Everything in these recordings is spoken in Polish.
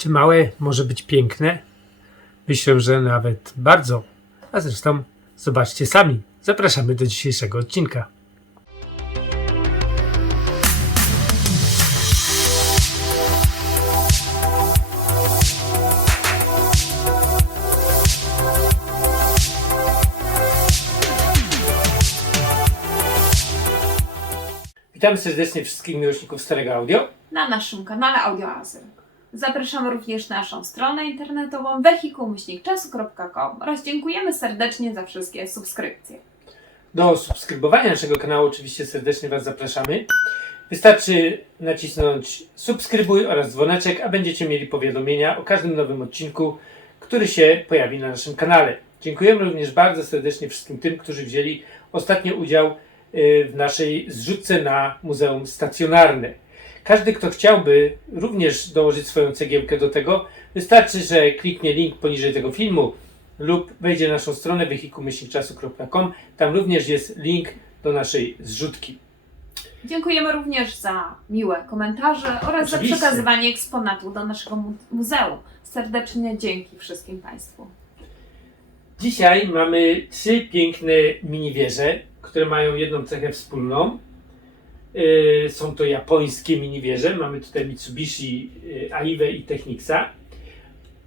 Czy małe może być piękne? Myślę, że nawet bardzo. A zresztą zobaczcie sami. Zapraszamy do dzisiejszego odcinka. Witam serdecznie wszystkich miłośników Starego Audio. na naszym kanale Audioazyl. Zapraszamy również na naszą stronę internetową wehikułmyślnikczasu.com oraz dziękujemy serdecznie za wszystkie subskrypcje. Do subskrybowania naszego kanału oczywiście serdecznie Was zapraszamy. Wystarczy nacisnąć subskrybuj oraz dzwoneczek, a będziecie mieli powiadomienia o każdym nowym odcinku, który się pojawi na naszym kanale. Dziękujemy również bardzo serdecznie wszystkim tym, którzy wzięli ostatnio udział y, w naszej zrzutce na Muzeum Stacjonarne. Każdy, kto chciałby również dołożyć swoją cegiełkę do tego, wystarczy, że kliknie link poniżej tego filmu lub wejdzie na naszą stronę wehikułmyślnikczasu.com. Tam również jest link do naszej zrzutki. Dziękujemy również za miłe komentarze oraz Oczywiście. za przekazywanie eksponatu do naszego mu- muzeum. Serdecznie dzięki wszystkim Państwu. Dzisiaj mamy trzy piękne mini wieże, które mają jedną cechę wspólną. Yy, Są to japońskie mini wieże. Mamy tutaj Mitsubishi, yy, Aiwe i Technicsa.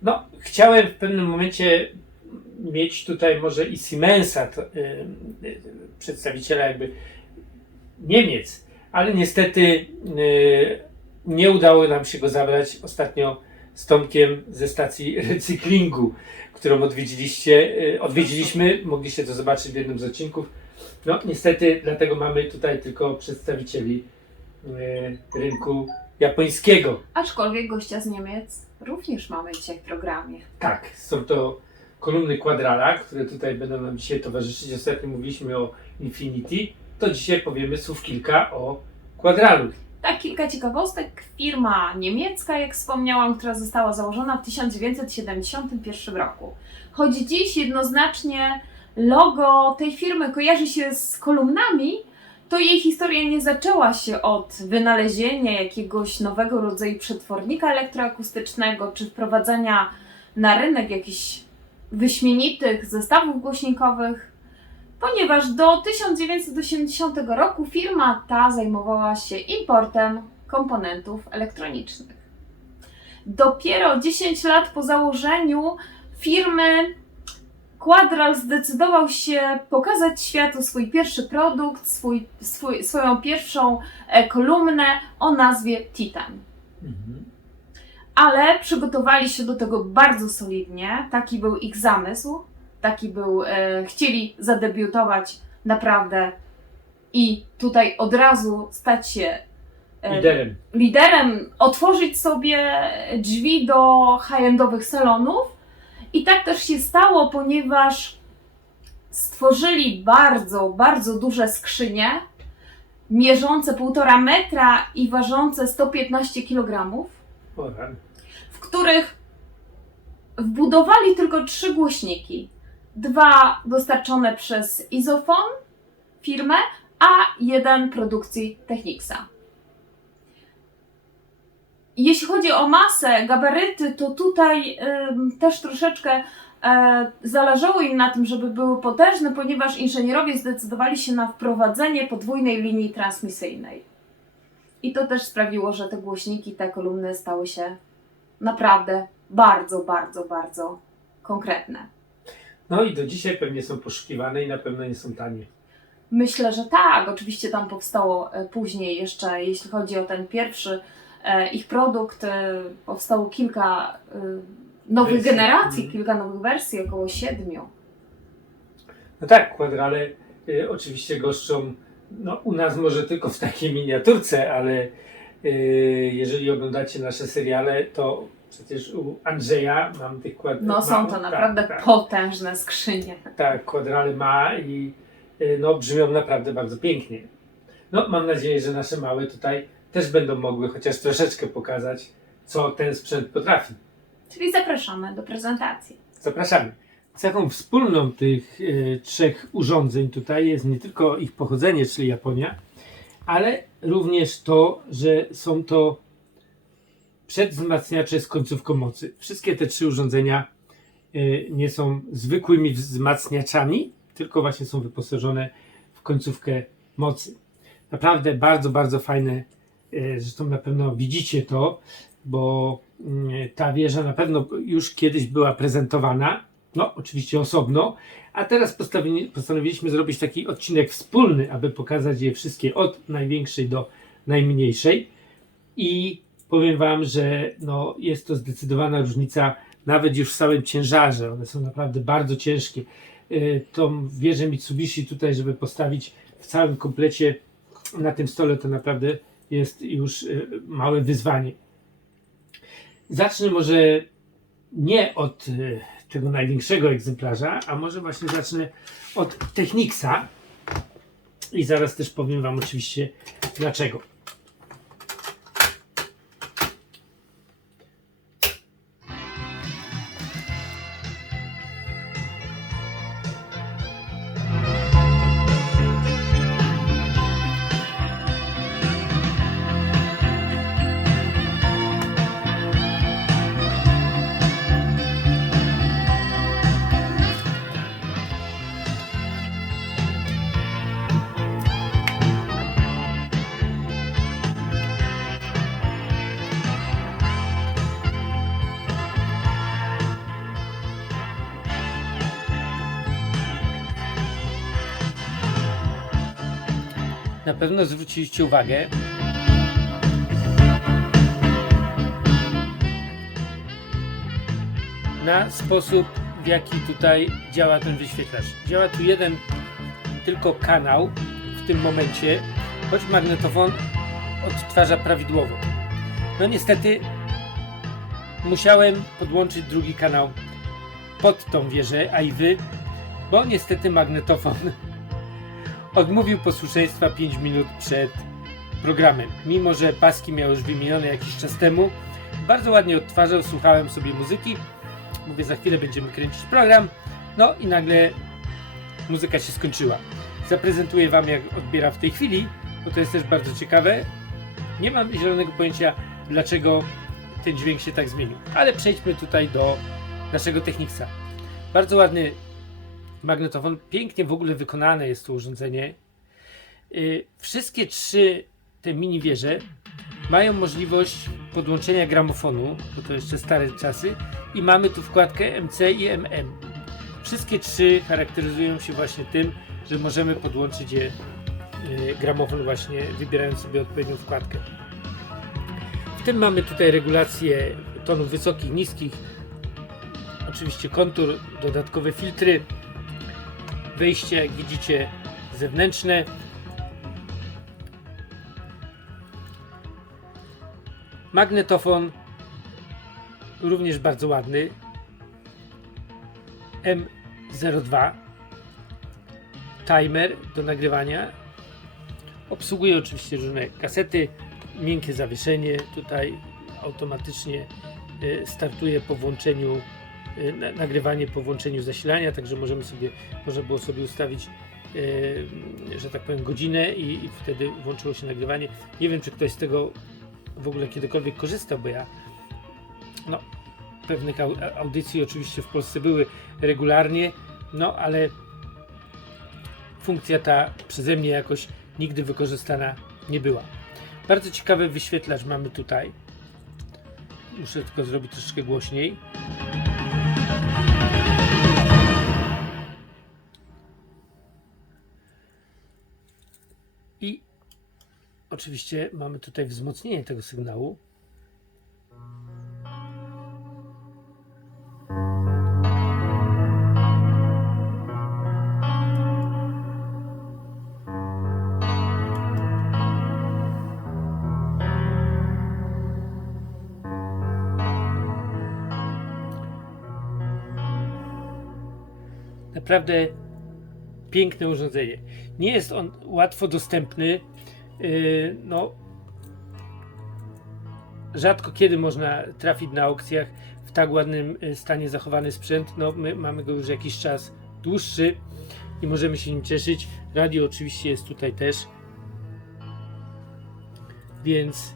No, chciałem w pewnym momencie mieć tutaj może i Siemensa, to, yy, przedstawiciela jakby Niemiec, ale niestety nie udało nam się go zabrać ostatnio z Tomkiem ze stacji recyklingu którą odwiedziliście, y, odwiedziliśmy, mogliście to zobaczyć w jednym z odcinków. No niestety, dlatego mamy tutaj tylko przedstawicieli y, rynku japońskiego. Aczkolwiek gościa z Niemiec również mamy dzisiaj w programie. Tak, są to kolumny Quadrala, które tutaj będą nam dzisiaj towarzyszyć. Ostatnio mówiliśmy o Infinity, to dzisiaj powiemy słów kilka o Quadralu. Tak, kilka ciekawostek. Firma niemiecka, jak wspomniałam, która została założona w 1971 roku. Choć dziś jednoznacznie logo tej firmy kojarzy się z kolumnami, to jej historia nie zaczęła się od wynalezienia jakiegoś nowego rodzaju przetwornika elektroakustycznego czy wprowadzania na rynek jakichś wyśmienitych zestawów głośnikowych, ponieważ do 1980 roku firma ta zajmowała się importem komponentów elektronicznych. Dopiero 10 lat po założeniu firmy Quadral zdecydował się pokazać światu swój pierwszy produkt, swój, swój, swoją pierwszą e, kolumnę o nazwie Titan Mhm. ale przygotowali się do tego bardzo solidnie. Taki był ich zamysł, taki był, e, chcieli zadebiutować naprawdę i tutaj od razu stać się e, Liderem. liderem, otworzyć sobie drzwi do high-endowych salonów. I tak też się stało, ponieważ stworzyli bardzo, bardzo duże skrzynie, mierzące 1,5 metra i ważące 115 kg w których wbudowali tylko trzy głośniki. Dwa dostarczone przez Izofon, firmę, a jeden produkcji Technicsa. Jeśli chodzi o masę, gabaryty, to tutaj ym, też troszeczkę e, zależało im na tym, żeby były potężne, ponieważ inżynierowie zdecydowali się na wprowadzenie podwójnej linii transmisyjnej. I to też sprawiło, że te głośniki, te kolumny stały się naprawdę bardzo, bardzo, bardzo konkretne. No i do dzisiaj pewnie są poszukiwane i na pewno nie są tanie. Myślę, że tak. Oczywiście tam powstało e, później jeszcze, jeśli chodzi o ten pierwszy ich produkt, e, powstało kilka e, nowych Wersji. generacji, Mhm. kilka nowych wersji, około siedmiu. No tak, kwadrale y, oczywiście goszczą, no u nas może tylko w takiej miniaturce, ale y, jeżeli oglądacie nasze seriale, to przecież u Andrzeja mam tych kwadrali. No są to naprawdę tak, potężne skrzynie. tak, kwadrale ma i y, no brzmią naprawdę bardzo pięknie. No mam nadzieję, że nasze małe tutaj też będą mogły chociaż troszeczkę pokazać, co ten sprzęt potrafi. Czyli zapraszamy do prezentacji. Zapraszamy. Cechą wspólną tych e, trzech urządzeń tutaj jest nie tylko ich pochodzenie, czyli Japonia, ale również to, że są to przedwzmacniacze z końcówką mocy. Wszystkie te trzy urządzenia y, nie są zwykłymi wzmacniaczami, tylko właśnie są wyposażone w końcówkę mocy. Naprawdę bardzo, bardzo fajne. Y, Zresztą na pewno widzicie to, bo mm, ta wieża na pewno już kiedyś była prezentowana. No, oczywiście osobno, a teraz postanowiliśmy zrobić taki odcinek wspólny, aby pokazać je wszystkie od największej do najmniejszej. I powiem Wam, że no, jest to zdecydowana różnica, nawet już w samym ciężarze. One są naprawdę bardzo ciężkie. Y, Tą wieżę Mitsubishi tutaj, żeby postawić w całym komplecie na tym stole, to naprawdę jest już y, małe wyzwanie. Zacznę może nie od y, tego największego egzemplarza, a może właśnie zacznę od Technicsa i zaraz też powiem Wam oczywiście dlaczego. Pewno zwróciliście uwagę, na sposób, w jaki tutaj działa ten wyświetlacz. Działa tu jeden tylko kanał w tym momencie, choć magnetofon odtwarza prawidłowo. No niestety musiałem podłączyć drugi kanał pod tą wieżę, a i wy, bo niestety magnetofon odmówił posłuszeństwa 5 minut przed programem. Mimo, że paski miał już wymienione jakiś czas temu, bardzo ładnie odtwarzał, słuchałem sobie muzyki. Mówię, za chwilę będziemy kręcić program. No i nagle muzyka się skończyła. Zaprezentuję Wam, jak odbiera w tej chwili, bo to jest też bardzo ciekawe. Nie mam zielonego pojęcia, dlaczego ten dźwięk się tak zmienił. Ale przejdźmy tutaj do naszego Technicsa. Bardzo ładny magnetofon. Pięknie w ogóle wykonane jest to urządzenie. Yy, Wszystkie trzy te mini wieże mają możliwość podłączenia gramofonu, bo to jeszcze stare czasy, i mamy tu wkładkę MC i MM. Wszystkie trzy charakteryzują się właśnie tym, że możemy podłączyć je yy, gramofon właśnie wybierając sobie odpowiednią wkładkę. W tym mamy tutaj regulację tonów wysokich, niskich, oczywiście kontur, dodatkowe filtry, wejście, jak widzicie, zewnętrzne. Magnetofon również bardzo ładny. M02 timer do nagrywania. Obsługuje oczywiście różne kasety, miękkie zawieszenie. Tutaj automatycznie e, startuje po włączeniu y, nagrywanie po włączeniu zasilania, także możemy sobie, można było sobie ustawić, y, że tak powiem, godzinę i, i wtedy włączyło się nagrywanie. Nie wiem, czy ktoś z tego w ogóle kiedykolwiek korzystał, bo ja no, pewnych au- audycji oczywiście w Polsce były regularnie, no ale funkcja ta przeze mnie jakoś nigdy wykorzystana nie była. Bardzo ciekawy wyświetlacz mamy tutaj. Muszę tylko zrobić troszeczkę głośniej. I oczywiście mamy tutaj wzmocnienie tego sygnału. Naprawdę piękne urządzenie. Nie jest on łatwo dostępny. Yy, no, rzadko kiedy można trafić na aukcjach w tak ładnym y, stanie zachowany sprzęt. No, my mamy go już jakiś czas dłuższy i możemy się nim cieszyć. Radio oczywiście jest tutaj też. Więc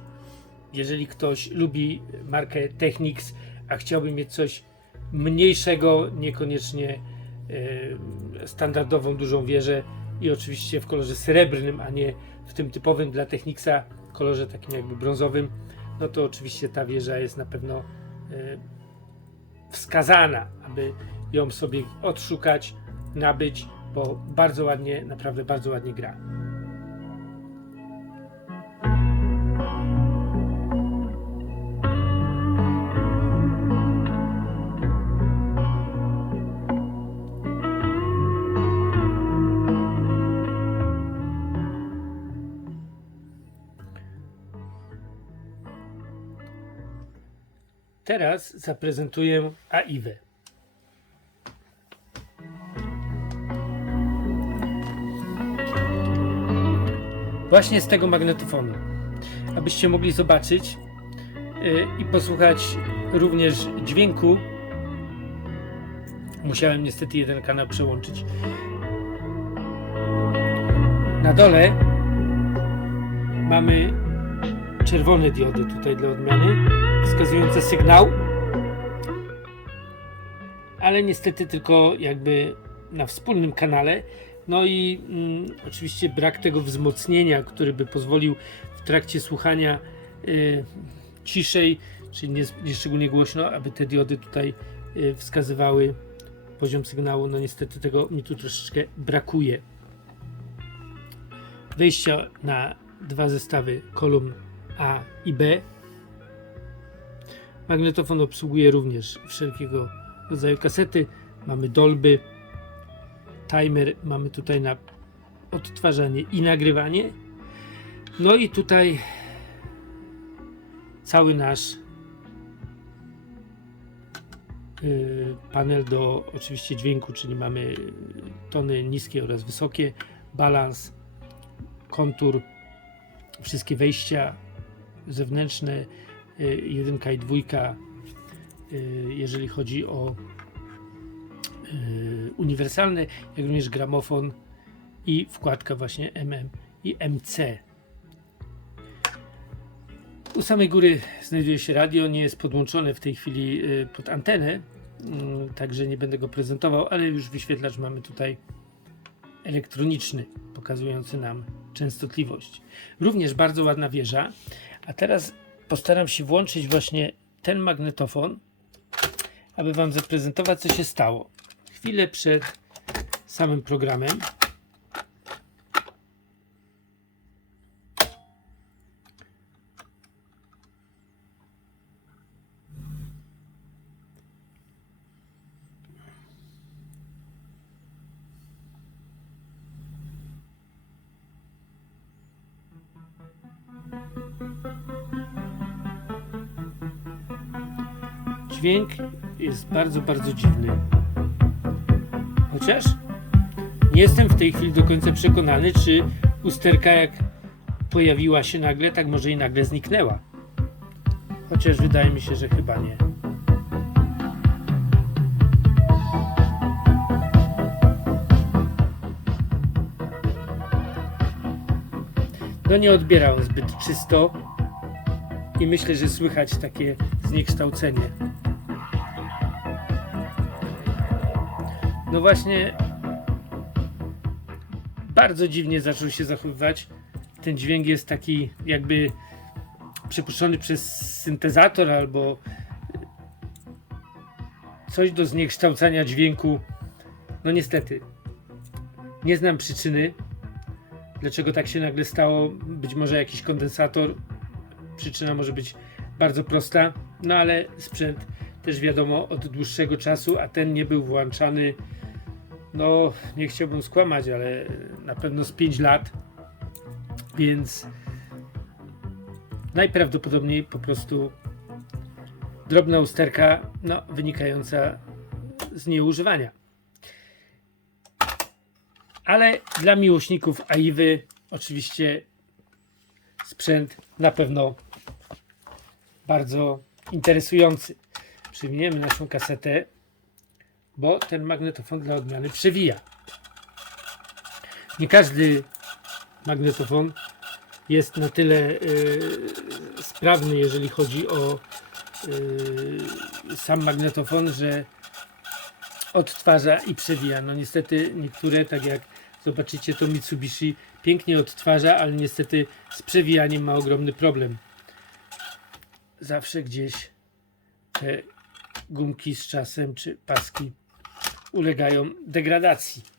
jeżeli ktoś lubi markę Technics, a chciałby mieć coś mniejszego, niekoniecznie standardową dużą wieżę i oczywiście w kolorze srebrnym, a nie w tym typowym dla Technicsa kolorze takim jakby brązowym, no to oczywiście ta wieża jest na pewno e, wskazana, aby ją sobie odszukać, nabyć, bo bardzo ładnie, naprawdę bardzo ładnie gra. Teraz zaprezentuję AIWę. Właśnie z tego magnetofonu. Abyście mogli zobaczyć yy, i posłuchać również dźwięku. Musiałem niestety jeden kanał przełączyć. Na dole mamy czerwone diody tutaj dla odmiany, wskazujące sygnał. Ale niestety tylko jakby na wspólnym kanale. No i mm, oczywiście brak tego wzmocnienia, który by pozwolił w trakcie słuchania y, ciszej, czyli nie, nie szczególnie głośno, aby te diody tutaj y, wskazywały poziom sygnału. No niestety tego mi tu troszeczkę brakuje. Wejścia na dwa zestawy kolumn A i B. Magnetofon obsługuje również wszelkiego rodzaju kasety. Mamy dolby, timer mamy tutaj na odtwarzanie i nagrywanie. No i tutaj cały nasz yy, panel do oczywiście dźwięku, czyli mamy tony niskie oraz wysokie, balans, kontur, wszystkie wejścia zewnętrzne, jedynka i dwójka, yy, jeżeli chodzi o yy, uniwersalny, jak również gramofon i wkładka właśnie MM i MC. U samej góry znajduje się radio, nie jest podłączone w tej chwili pod antenę, także nie będę go prezentował, ale już wyświetlacz mamy tutaj elektroniczny, pokazujący nam częstotliwość. Również bardzo ładna wieża, a teraz postaram się włączyć właśnie ten magnetofon, aby Wam zaprezentować, co się stało chwilę przed samym programem. Dźwięk jest bardzo, bardzo dziwny. Chociaż nie jestem w tej chwili do końca przekonany, czy usterka jak pojawiła się nagle, tak może i nagle zniknęła. Chociaż wydaje mi się, że chyba nie. No nie odbiera on zbyt czysto i myślę, że słychać takie zniekształcenie. No właśnie, bardzo dziwnie zaczął się zachowywać. Ten dźwięk jest taki jakby przepuszczony przez syntezator albo coś do zniekształcania dźwięku. No niestety, nie znam przyczyny, dlaczego tak się nagle stało. Być może jakiś kondensator. Przyczyna może być bardzo prosta, no ale sprzęt też wiadomo od dłuższego czasu, a ten nie był włączany no nie chciałbym skłamać, ale na pewno z 5 lat, więc najprawdopodobniej po prostu drobna usterka, no, wynikająca z nieużywania. Ale dla miłośników AIWy oczywiście sprzęt na pewno bardzo interesujący. Przywiniemy naszą kasetę bo ten magnetofon dla odmiany przewija. Nie każdy magnetofon jest na tyle e, sprawny, jeżeli chodzi o e, sam magnetofon, że odtwarza i przewija. No niestety niektóre, tak jak zobaczycie, to Mitsubishi pięknie odtwarza, ale niestety z przewijaniem ma ogromny problem. Zawsze gdzieś te gumki z czasem czy paski ulegają degradacji.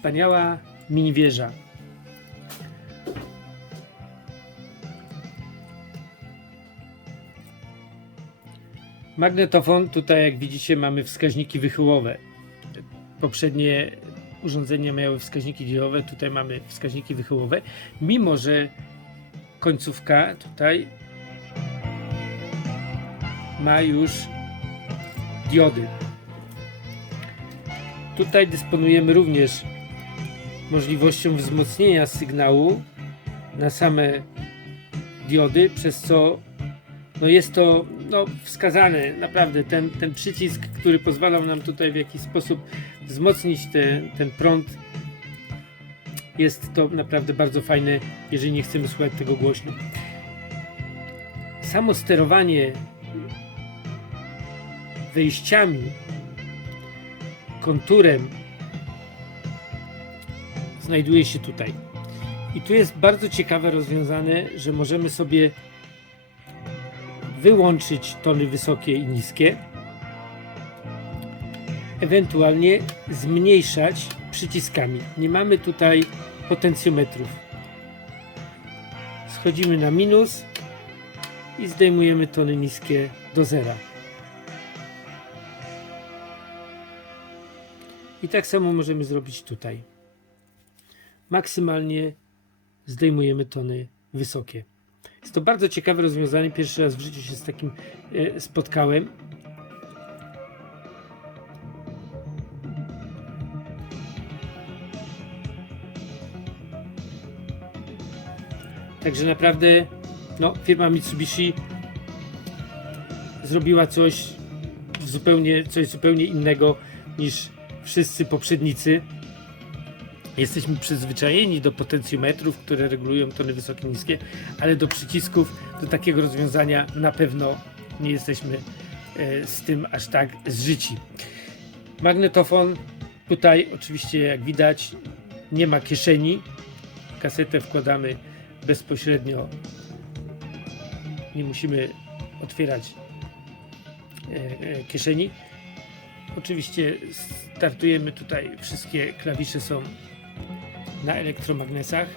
Wspaniała mini wieża. Magnetofon, tutaj jak widzicie mamy wskaźniki wychyłowe. Poprzednie urządzenia miały wskaźniki diodowe, tutaj mamy wskaźniki wychyłowe. Mimo, że końcówka tutaj ma już diody. Tutaj dysponujemy również możliwością wzmocnienia sygnału na same diody, przez co no jest to no, wskazane naprawdę ten, ten przycisk, który pozwalał nam tutaj w jakiś sposób wzmocnić te, ten prąd. Jest to naprawdę bardzo fajne, jeżeli nie chcemy słuchać tego głośno. Samo sterowanie wejściami konturem znajduje się tutaj. I tu jest bardzo ciekawe rozwiązane, że możemy sobie wyłączyć tony wysokie i niskie, ewentualnie zmniejszać przyciskami. Nie mamy tutaj potencjometrów. Schodzimy na minus i zdejmujemy tony niskie do zera. I tak samo możemy zrobić tutaj. Maksymalnie zdejmujemy tony wysokie. Jest to bardzo ciekawe rozwiązanie. Pierwszy raz w życiu się z takim e, spotkałem. Także naprawdę no, firma Mitsubishi zrobiła coś zupełnie, coś zupełnie innego niż wszyscy poprzednicy. Jesteśmy przyzwyczajeni do potencjometrów, które regulują tony wysokie, niskie, ale do przycisków, do takiego rozwiązania na pewno nie jesteśmy e, z tym aż tak zżyci. Magnetofon, tutaj oczywiście jak widać nie ma kieszeni. Kasetę wkładamy bezpośrednio. Nie musimy otwierać e, e, kieszeni. Oczywiście startujemy tutaj, wszystkie klawisze są na elektromagnesach.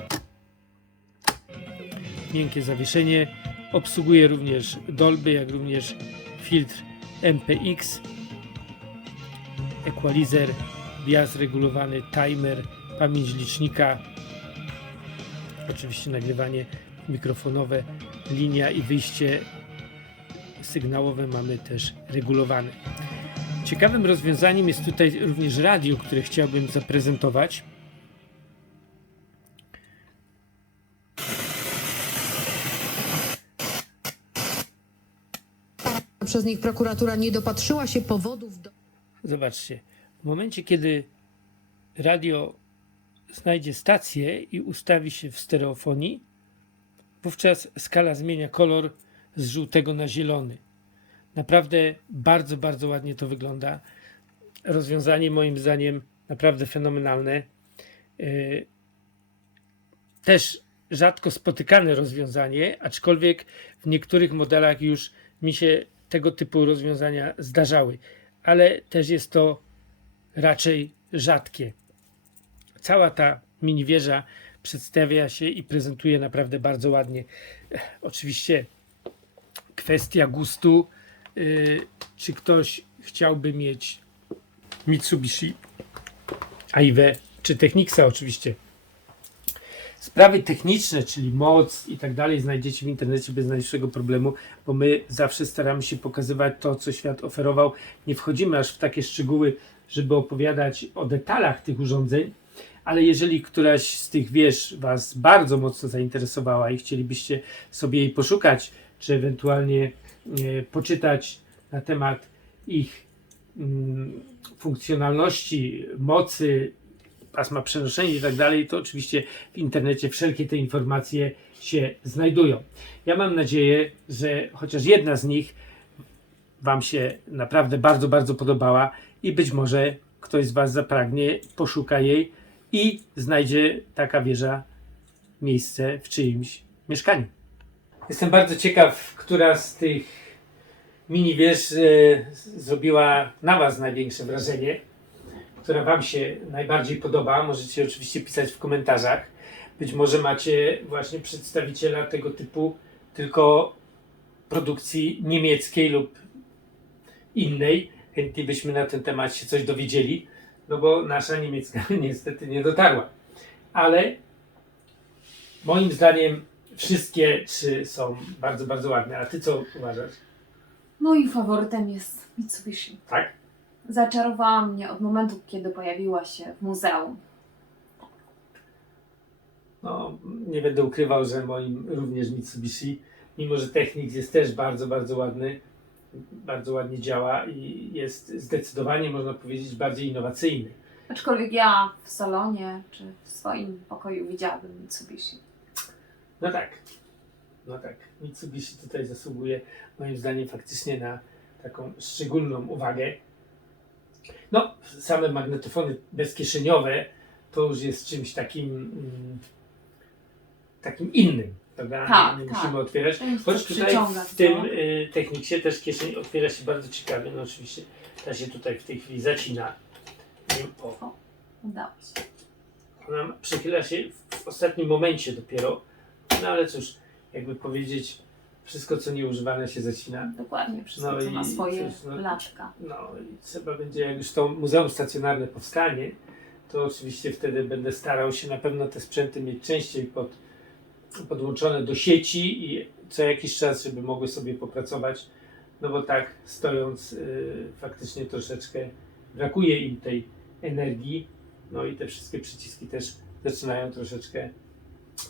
Miękkie zawieszenie. Obsługuje również Dolby, jak również filtr MPX, equalizer, bias regulowany, timer, pamięć licznika, oczywiście nagrywanie mikrofonowe, linia i wyjście sygnałowe mamy też regulowane. Ciekawym rozwiązaniem jest tutaj również radio, które chciałbym zaprezentować. Przez nich prokuratura nie dopatrzyła się powodów do... Zobaczcie, w momencie kiedy radio znajdzie stację i ustawi się w stereofonii, wówczas skala zmienia kolor z żółtego na zielony. Naprawdę bardzo, bardzo ładnie to wygląda. Rozwiązanie moim zdaniem naprawdę fenomenalne. Yy, Też rzadko spotykane rozwiązanie, aczkolwiek w niektórych modelach już mi się tego typu rozwiązania zdarzały, ale też jest to raczej rzadkie. Cała ta minivieża przedstawia się i prezentuje naprawdę bardzo ładnie. Oczywiście kwestia gustu, y, czy ktoś chciałby mieć Mitsubishi AIW, czy Technicsa oczywiście. Sprawy techniczne, czyli moc i tak dalej, znajdziecie w internecie bez najmniejszego problemu, bo my zawsze staramy się pokazywać to, co świat oferował. Nie wchodzimy aż w takie szczegóły, żeby opowiadać o detalach tych urządzeń, ale jeżeli któraś z tych wież Was bardzo mocno zainteresowała i chcielibyście sobie jej poszukać, czy ewentualnie e, poczytać na temat ich mm, funkcjonalności, mocy, pasma przenoszenia i tak dalej, to oczywiście w internecie wszelkie te informacje się znajdują. Ja mam nadzieję, że chociaż jedna z nich Wam się naprawdę bardzo, bardzo podobała i być może ktoś z Was zapragnie, poszuka jej i znajdzie taka wieża miejsce w czyimś mieszkaniu. Jestem bardzo ciekaw, która z tych mini wież e, zrobiła na Was największe wrażenie, która Wam się najbardziej podoba. Możecie oczywiście pisać w komentarzach. Być może macie właśnie przedstawiciela tego typu tylko produkcji niemieckiej lub innej. Chętnie byśmy na ten temat się coś dowiedzieli, no bo nasza niemiecka niestety nie dotarła. Ale moim zdaniem wszystkie trzy są bardzo, bardzo ładne. A ty co uważasz? Moim faworytem jest Mitsubishi. Tak? Zaczarowała mnie od momentu, kiedy pojawiła się w muzeum. No, nie będę ukrywał, że moim również Mitsubishi, mimo że Technics jest też bardzo, bardzo ładny, bardzo ładnie działa i jest zdecydowanie, można powiedzieć, bardziej innowacyjny. Aczkolwiek ja w salonie czy w swoim pokoju widziałabym Mitsubishi. No tak, no tak. Mitsubishi tutaj zasługuje moim zdaniem faktycznie na taką szczególną uwagę. No, same magnetofony bezkieszeniowe to już jest czymś takim mm, takim innym, prawda? Tak, nie tak. musimy otwierać. To jest, co Choć tutaj przyciąga, w tym co? y, techniksie też kieszeń otwiera się bardzo ciekawie. No oczywiście ta się tutaj w tej chwili zacina. Nie- O, Udało się. ona przechyla się w, w ostatnim momencie dopiero. No ale cóż, jakby powiedzieć, wszystko co nieużywane się zacina. Dokładnie, wszystko No co ma swoje coś, no- laczka. No i trzeba będzie, jak już to muzeum stacjonarne powstanie, to oczywiście wtedy będę starał się na pewno te sprzęty mieć częściej pod, podłączone do sieci i co jakiś czas, żeby mogły sobie popracować. No bo tak stojąc y, faktycznie troszeczkę brakuje im tej energii. No i te wszystkie przyciski też zaczynają troszeczkę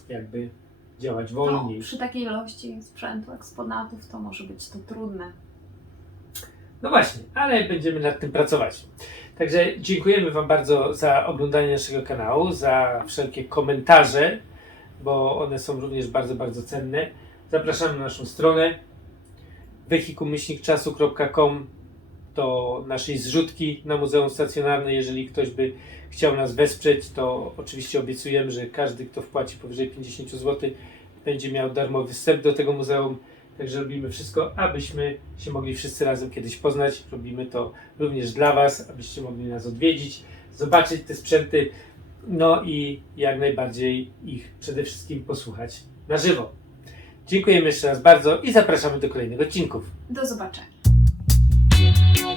jakby działać No, wolniej. przy takiej ilości sprzętu, eksponatów to może być to trudne. No właśnie, ale będziemy nad tym pracować. Także dziękujemy Wam bardzo za oglądanie naszego kanału, za wszelkie komentarze, bo one są również bardzo, bardzo cenne. Zapraszamy na naszą stronę wehikumyślnikczasu.com do naszej zrzutki na Muzeum Stacjonarne. Jeżeli ktoś by chciał nas wesprzeć, to oczywiście obiecujemy, że każdy, kto wpłaci powyżej 50 zł, będzie miał darmowy wstęp do tego muzeum. Także robimy wszystko, abyśmy się mogli wszyscy razem kiedyś poznać. Robimy to również dla Was, abyście mogli nas odwiedzić, zobaczyć te sprzęty, no i jak najbardziej ich przede wszystkim posłuchać na żywo. Dziękujemy jeszcze raz bardzo i zapraszamy do kolejnych odcinków. Do zobaczenia. Bye.